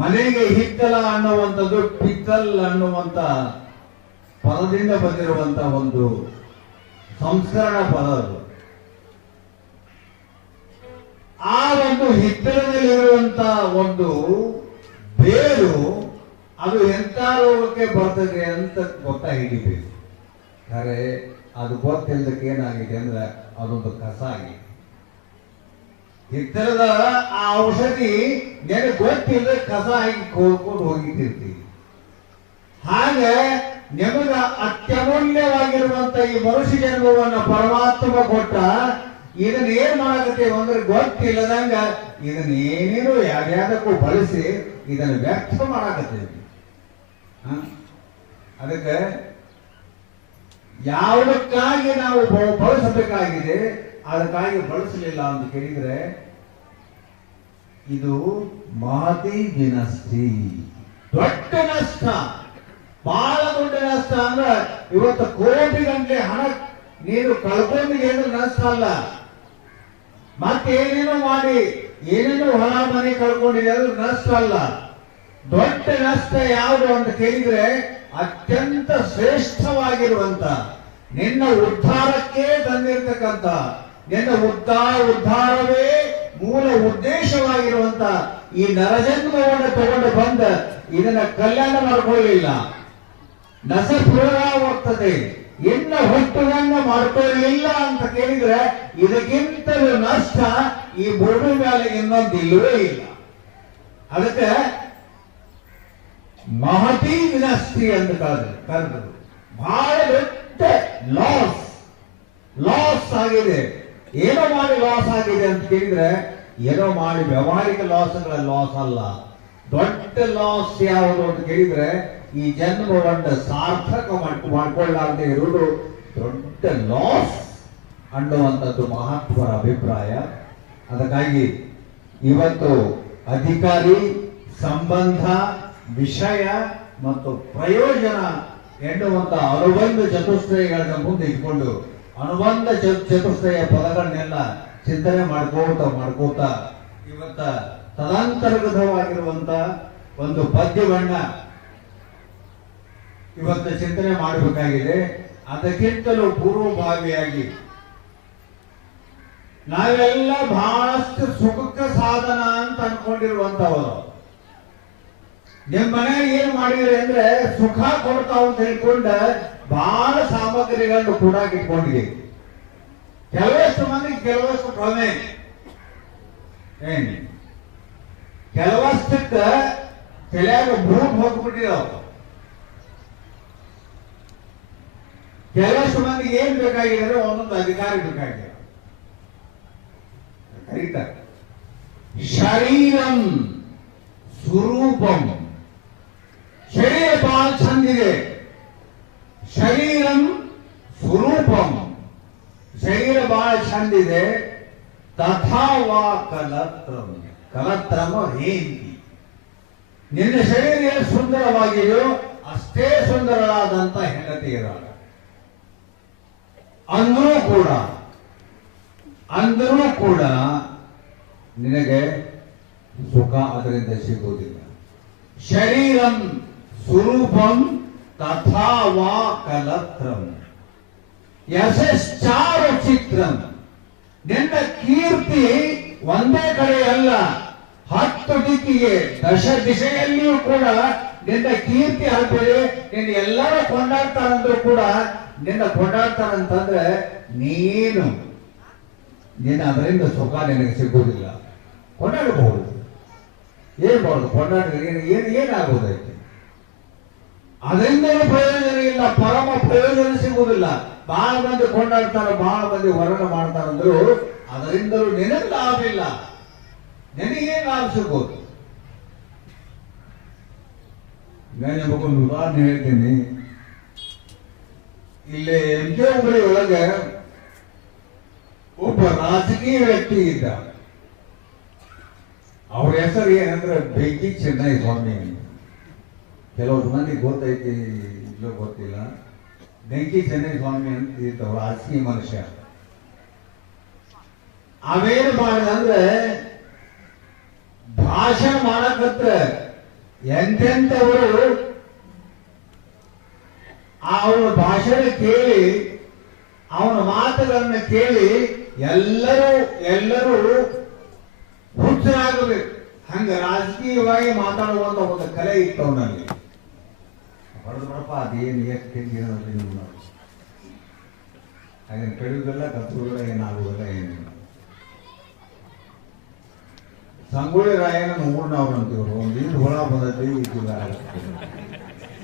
ಮನೆಗೆ ಹಿತ್ತಲ ಅನ್ನುವಂಥದ್ದು ಪಿತ್ತಲ್ ಅನ್ನುವಂತ ಪದದಿಂದ ಬಂದಿರುವಂತ ಒಂದು ಸಂಸ್ಕರಣ ಪದ ಅದು. ಆ ಒಂದು ಹಿತ್ತಲದಲ್ಲಿರುವಂತ ಒಂದು ಬೇರು ಅದು ಎಂತ ರೋಗಕ್ಕೆ ಬರ್ತದೆ ಅಂತ ಗೊತ್ತಾಗಿದ್ದೀವಿ. ಖರೆ ಅದು ಗೊತ್ತಿಲ್ಲದಕ್ಕೆ ಏನಾಗಿದೆ ಅಂದ್ರೆ ಅದೊಂದು ಕಸ ಆಗಿದೆ. ಹಿತ್ತಲದ ಆ ಔಷಧಿ ನಿನಗೆ ಗೊತ್ತಿಲ್ಲದೆ ಕಸ ಹಾಕಿ ಕೋರ್ಕೊಂಡು ಹೋಗಿದ್ದಿರ್ತೀವಿ ಹಾಗೆ ನಿಮಗ ಅತ್ಯಮೂಲ್ಯವಾಗಿರುವಂತ ಈ ಮನುಷ್ಯ ಜನ್ಮವನ್ನು ಪರಮಾತ್ಮ ಕೊಟ್ಟ ಇದನ್ನ ಏನ್ ಮಾಡಕತ್ತೀವಿ ಅಂದ್ರೆ ಗೊತ್ತಿಲ್ಲದಂಗ ಇದನ್ನ ಏನೇನು ಯಾವ್ಯಾವುದಕ್ಕೂ ಬಳಸಿ ಇದನ್ನ ವ್ಯರ್ಥ ಮಾಡಕತ್ತೀವಿ? ಅದಕ್ಕೆ ಯಾವುದಕ್ಕಾಗಿ ನಾವು ಬಳಸಬೇಕಾಗಿದೆ, ಅದಕ್ಕಾಗಿ ಬಳಸಲಿಲ್ಲ ಅಂತ ಕೇಳಿದ್ರೆ, ಇದು ಮಾತಿ ವಿನಷ್ಟಿ ದೊಡ್ಡ ನಷ್ಟ. ಬಹಳ ದೊಡ್ಡ ನಷ್ಟ ಅಂದ್ರೆ, ಇವತ್ತು ಕೋಟಿ ಗಂಟೆ ಹಣ ನೀನು ಕಳ್ಕೊಂಡು ಏನು ನಷ್ಟ ಅಲ್ಲ. ಮತ್ತೇನೇನೋ ಮಾಡಿ, ಏನೇನೋ ಹೊಲ ಮನೆ ಕಳ್ಕೊಂಡಿದೆ, ಅದು ನಷ್ಟ ಅಲ್ಲ. ದೊಡ್ಡ ನಷ್ಟ ಯಾವುದು ಅಂತ ಕೇಳಿದ್ರೆ ಅತ್ಯಂತ ಶ್ರೇಷ್ಠವಾಗಿರುವಂತ ನಿನ್ನ ಉದ್ಧಾರಕ್ಕೆ ತಂದಿರತಕ್ಕಂತ ನಿನ್ನ ಉದ್ಧಾರ ಉದ್ಧಾರವೇ ಮೂಲ ಉದ್ದೇಶವಾಗಿರುವಂತ ಈ ನರಜನ್ಮವನ್ನು ತಗೊಂಡು ಬಂದ ಇದನ್ನ ಕಲ್ಯಾಣ ಮಾಡ್ಕೊಳ್ಳಿಲ್ಲ. ನಸ ಪುನರಾವರ್ತದೆ ಇನ್ನ ಹುಟ್ಟುವನ್ನ ಮಾಡ್ಕೊಳ್ಳಿಲ್ಲ ಅಂತ ಕೇಳಿದ್ರೆ ಇದಕ್ಕಿಂತಲೂ ನಷ್ಟ ಈ ಭೂಮಿ ಮೇಲೆ ಇನ್ನೊಂದು ಇಲ್ಲವೇ ಇಲ್ಲ. ಅದಕ್ಕೆ ಮಹತಿ ವಿನಸ್ತಿ ಅಂತ ಕರೆದ್ರು. ಬಹಳ ದೊಡ್ಡ ಲಾಸ್ ಲಾಸ್ ಆಗಿದೆ. ಏನೋ ಮಾಡಿ ಲಾಸ್ ಆಗಿದೆ ಅಂತ ಕೇಳಿದ್ರೆ, ಏನೋ ಮಾಡಿ ವ್ಯವಹಾರಿಕ ಲಾಸ್ಗಳ ಲಾಸ್ ಅಲ್ಲ. ದೊಡ್ಡ ಲಾಸ್ ಯಾವುದು ಅಂತ ಕೇಳಿದ್ರೆ, ಈ ಜನ್ಮಗಳನ್ನ ಸಾರ್ಥಕ ಮಾಡ್ಕೊ ಮಾಡ್ಕೊಳ್ಳಾರ್ದೆ ಇರುವುದು ದೊಡ್ಡ ಲಾಸ್ ಅನ್ನುವಂಥದ್ದು ಮಹತ್ವರ ಅಭಿಪ್ರಾಯ. ಅದಕ್ಕಾಗಿ ಇವತ್ತು ಅಧಿಕಾರಿ, ಸಂಬಂಧ ವಿಷಯ ಮತ್ತು ಪ್ರಯೋಜನ ಎನ್ನುವಂತ ಅನುಬಂಧ ಚತುಷ್ಟಯಗಳನ್ನ ಮುಂದೆ ಇಟ್ಕೊಂಡು ಅನುಬಂಧ ಚತುಷ್ಟಯ ಪದಗಳನ್ನೆಲ್ಲ ಚಿಂತನೆ ಮಾಡ್ಕೋತ ಮಾಡ್ಕೋತ ಇವತ್ತ ತದಂತರ್ಗತವಾಗಿರುವಂತ ಒಂದು ಪದ್ಯವನ್ನ ಇವತ್ತ ಚಿಂತನೆ ಮಾಡಬೇಕಾಗಿದೆ. ಅದಕ್ಕಿಂತಲೂ ಪೂರ್ವಭಾವಿಯಾಗಿ ನಾವೆಲ್ಲ ಬಹಳಷ್ಟು ಸುಖಕ್ಕೆ ಸಾಧನ ಅಂತ ಅನ್ಕೊಂಡಿರುವಂತವರು. ನಿಮ್ ಮನೆಯಾಗ ಏನ್ ಮಾಡಿದ್ರಿ ಅಂದ್ರೆ ಸುಖ ಕೊಡ್ತಾವ ಅಂತ ಹೇಳ್ಕೊಂಡ ಬಹಳ ಸಾಮಗ್ರಿಗಳನ್ನು ಕೂಡ ಇಟ್ಕೊಂಡಿದೆ ಕೆಲವಷ್ಟು ಮಂದಿ ಕೆಲವಷ್ಟು ಏನ್? ಕೆಲವಷ್ಟಕ್ಕ ತಲೆಯಾಗ ಭೂಮಿ ಹೋಗ್ಬಿಟ್ಟಿದಾವ ಕೆಲವಷ್ಟು ಮಂದಿಗೆ ಏನ್ ಬೇಕಾಗಿದೆ ಅಂದ್ರೆ ಒಂದೊಂದು ಅಧಿಕಾರಿ ಬೇಕಾಗಿದೆ. ಕರೀತಾರೆ ಶರೀರಂ ಸ್ವರೂಪಂ. ಶರೀರಂ ಸ್ವರೂಪಂ. ಶರೀರ ಬಹಳ ಚಂದಿದೆ. ತಥಾವಾ ಕಲತ್ರಂ. ಕಲತ್ರಮ ಹೇಂತಿ. ನಿನ್ನ ಶರೀರ ಎಷ್ಟು ಸುಂದರವಾಗಿದೆಯೋ ಅಷ್ಟೇ ಸುಂದರಳಾದಂತ ಹೆಂಡತಿ ಅಂದ್ರೂ ಕೂಡ ಅಂದ್ರೂ ಕೂಡ ನಿನಗೆ ಸುಖ ಅದರಿಂದ ಸಿಗುವುದಿಲ್ಲ. ಶರೀರಂ ಸ್ವರೂಪಂ ತಥಾ ವಾ ಕಲತ್ರಂ ಯಶಶ್ಚಾರ ಚಿತ್ರಂ ನಿನ್ನ ಕೀರ್ತಿ ಒಂದೇ ಕಡೆ ಅಲ್ಲ ಹತ್ತು ದಿಕ್ಕಿಗೆ, ದಶ ದಿಶೆಯಲ್ಲಿಯೂ ಕೂಡ ನಿನ್ನ ಕೀರ್ತಿ ಹರಡಿದೆ ನಿನ್ನ ಎಲ್ಲರೂ ಕೊಂಡಾಡ್ತಾರಂದ್ರೂ ಕೂಡ ನಿನ್ನ ಕೊಂಡಾಡ್ತಾರಂತಂದ್ರೆ ನೀನು. ನಿನ್ನ ಅದರಿಂದ ಸುಖ ನಿನಗೆ ಸಿಗುವುದಿಲ್ಲ. ಕೊಂಡಾಡಬಹುದು. ಏನ್ ಮಾಡುದು? ಕೊಂಡಾಡಿದ್ರೆ ಏನು ಏನು ಏನಾಗುವುದೈತೆ ಅದರಿಂದಲೂ ಪ್ರಯೋಜನ ಇಲ್ಲ, ಪರಮ ಪ್ರಯೋಜನ ಸಿಗುವುದಿಲ್ಲ. ಬಹಳ ಮಂದಿ ಕೊಂಡಾಡ್ತಾರೆ ಬಹಳ ಮಂದಿ ವರ್ಣ ಮಾಡ್ತಾರಂದ್ರು ಅದರಿಂದಲೂ ನಿನಗೆ ಲಾಭ ಇಲ್ಲ. ನಿನಗೇನು ಲಾಭ ಸಿಗೋದು ನಿಮಗೊಂದು ಉದಾಹರಣೆ ಹೇಳ್ತೀನಿ. ಇಲ್ಲಿ ಎಂ ಕೆ ಹುಬ್ಬಳ್ಳಿ ಒಳಗೆ ಒಬ್ಬ ರಾಜಕೀಯ ವ್ಯಕ್ತಿ ಇದ್ದ. ಅವ್ರ ಹೆಸರು ಏನಂದ್ರೆ ಬೆಂಕಿ ಚೆನ್ನೈ ಸ್ವಾಮಿ ಕೆಲವರು ಮಂದಿ ಗೊತ್ತೈತಿ, ಇಲ್ಲೋ ಗೊತ್ತಿಲ್ಲ. ಬೆಂಕಿ ಚೆನ್ನೈ ಸ್ವಾಮಿ ಅಂತ ಇರ್ತಾವ ರಾಜಕೀಯ ಮನುಷ್ಯ. ಅವೇನು ಮಾಡಿದ ಅಂದ್ರೆ, ಭಾಷಣ ಮಾಡಕತ್ರ, ಎಂತೆಂಥವರು ಅವನ ಭಾಷಣ ಕೇಳಿ ಅವನ ಮಾತುಗಳನ್ನ ಕೇಳಿ, ಎಲ್ಲರೂ ಎಲ್ಲರೂ ಹುಚ್ಚರಾಗಬೇಕು. ಹಂಗ ರಾಜಕೀಯವಾಗಿ ಮಾತಾಡುವಂತ ಒಂದು ಕಲೆ ಇತ್ತು ಅವನಲ್ಲಿ. ಹೊಡೆದು ಬಿಡಪ್ಪ ಅದೇನು ಎಷ್ಟು ನೀವು ಹಾಗೆ ಕಡಿಯುವುದಿಲ್ಲ ಕತ್ತುವುದಿಲ್ಲ ಏನಾಗುವುದಿಲ್ಲ ಏನಿಲ್ಲ. ಸಂಗೊಳ್ಳಿ ರಾಯನ ಊರ್ನವ್ರು ಅಂತಿವ್ರು ಒಂದು ಇದು ಹೊಳ ಬಂದದ್ದು ಇದು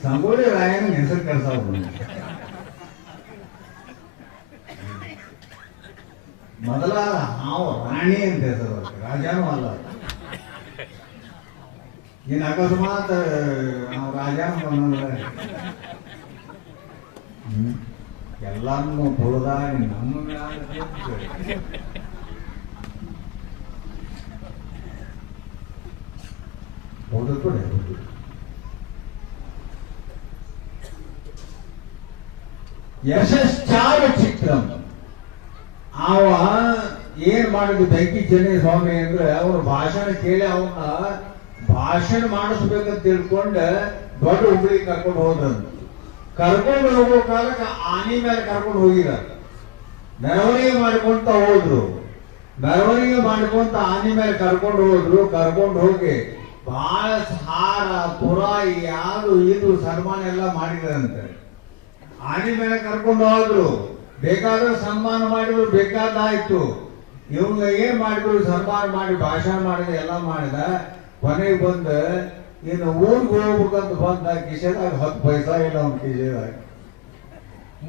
ಸಂಗೊಳ್ಳಿ ರಾಯನ ಹೆಸರು ಕೆಲಸ ಮೊದಲ ನಾವು ರಾಣಿ ಅಂತ ಹೆಸರು ರಾಜನೂ ಅಲ್ಲ. ಅದು. ಅಕಸ್ಮಾತ್ ಎಲ್ಲಾನು ತುಳಿದಾಡಿ ನಮ್ಮ. ಹೌದು ಯಶಶ್ಚಾರ ಚಿತ್ರಂ ಅವ ಏನ್ ಮಾಡಿದ್ದು ಬೆಂಕಿ ಚೆನ್ನೈ ಸ್ವಾಮಿ ಅಂದ್ರೆ ಅವ್ರ ಭಾಷಣ ಕೇಳಿ ಅವನ್ನ ಭಾಷಣ ಮಾಡಿಸ್ಬೇಕಂತ ತಿಳ್ಕೊಂಡ ದೊಡ್ಡ ಹುಬ್ಳಿ ಕರ್ಕೊಂಡು ಹೋದ್ರಂತ ಕರ್ಕೊಂಡು ಹೋಗೋ ಕಾಲಕ್ಕೆ ಆನೆ ಮೇಲೆ ಕರ್ಕೊಂಡು ಹೋಗಿರ ಮೆರವಣಿಗೆ ಮಾಡ್ಕೊಂತ ಹೋದ್ರು. ಮೆರವಣಿಗೆ ಮಾಡ್ಕೊಂತ ಆನೆ ಮೇಲೆ ಕರ್ಕೊಂಡು ಹೋದ್ರು. ಕರ್ಕೊಂಡು ಹೋಗಿ ಬಹಳ ಹಾರ ತುರಾಯಿ ಯಾರು ಇದು ಸನ್ಮಾನ ಎಲ್ಲ ಮಾಡಿದ್ರಂತೆ. ಆನೆ ಮೇಲೆ ಕರ್ಕೊಂಡು ಹೋದ್ರು. ಬೇಕಾದ್ರೂ ಸನ್ಮಾನ ಮಾಡಿದ್ರು, ಬೇಕಾದಾಯ್ತು. ಇವಂಗ ಏನ್ ಮಾಡಿದ್ರು? ಸನ್ಮಾನ ಮಾಡಿ, ಭಾಷಣ ಮಾಡಿದ ಎಲ್ಲ ಮಾಡಿದ. ಕೊನೆಗೆ ಬಂದ ಇನ್ನು ಊರಿಗೆ ಹೋಗ್ಬೇಕಂತ ಬಂದ ಕಿಶೆದಾಗ ಹತ್ತು ಪೈಸಾ ಇಲ್ಲ ಅವ್ನ ಕಿಶೆದಾಗ.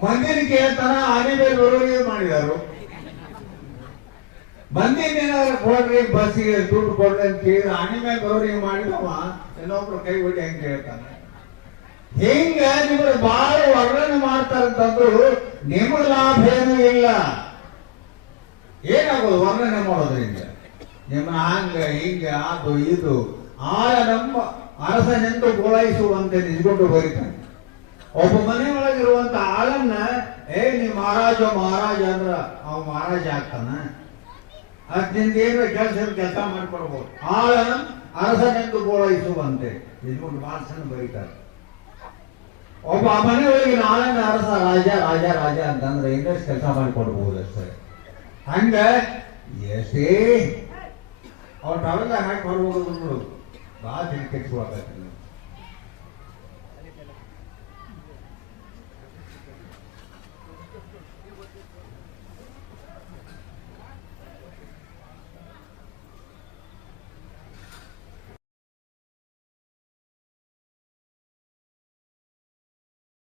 ಮಂದಿನ ಕೇಳ್ತಾನ ಆನೆ ಮೇಲೆ ಮಾಡಿದಾರು? ಮಂದಿನ ಏನಾದ್ರು ಕೊಡ್ರಿ, ಬಸ್ಸಿಗೆ ದುಡ್ಡು ಕೊಡ್ರಿ ಅಂತ ಕೇಳಿದ್ರೆ ಆನೆ ಮೇಲೆ ಮೆರವಣಿಗೆ ಮಾಡಿದವ? ಇನ್ನೊಬ್ರು ಕೈ ಬಿಟ್ಟು ಹೆಂಗ್ ಕೇಳ್ತಾನೆ ಹಿಂಗ ನಿಮ್ಗೆ ಬಹಳ ವರ್ಣನೆ ಮಾಡ್ತಾರಂತಂದ್ರು ನಿಮ್ ಲಾಭ ಏನು ಇಲ್ಲ. ಏನಾಗೋದು ವರ್ಣನೆ ಮಾಡೋದ್ರಿಂದ? ನಿಮ್ಮ ಹಂಗ ಹಿಂಗ, ಅದು, ಇದು. ಆಳ ನಮ್ಮ ಅರಸನೆಂದು ಗೋಳೈಸುವಂತೆ ನಿಜಗೊಂಡು ಬರೀತಾನೆ ಒಬ್ಬ ಮನೆಯೊಳಗಿರುವಂತ ಆಳನ್ನ, ಏ, ನೀ ಮಹಾರಾಜ ಮಹಾರಾಜ ಅಂದ್ರ ಅವ ಮಹಾರಾಜ ಆಗ್ತಾನ. ಅದ್ರಿಂದ ಏನು ಕೆಲಸ ಕೆಲಸ ಮಾಡ್ಕೊಡ್ಬೋದು ಆಳನ ಅರಸನೆಂದು ಗೋಳೈಸುವಂತೆ ನಿಜಗೊಂಡು ಭಾಷಣ ಬರೀತಾರೆ ಒಬ್ಬ ಆ ಮನೆಯೊಳಗೆ ಆಳನ್ನ ಅರಸ, ರಾಜ ರಾಜ ರಾಜ ಅಂತಂದ್ರೆ ಇನ್ನಷ್ಟು ಕೆಲಸ ಮಾಡಿಕೊಡ್ಬಹುದು ಅಷ್ಟೇ. ಹಂಗ ಎಷ್ಟೇ ಅವ್ರ ಟವೆಲ್ಲ ಹಾಕಿ ಹೊರಗೆ ಹೋಗೋದು ಭಾಳ ತಿಳಿ ಕೆಟ್ಟ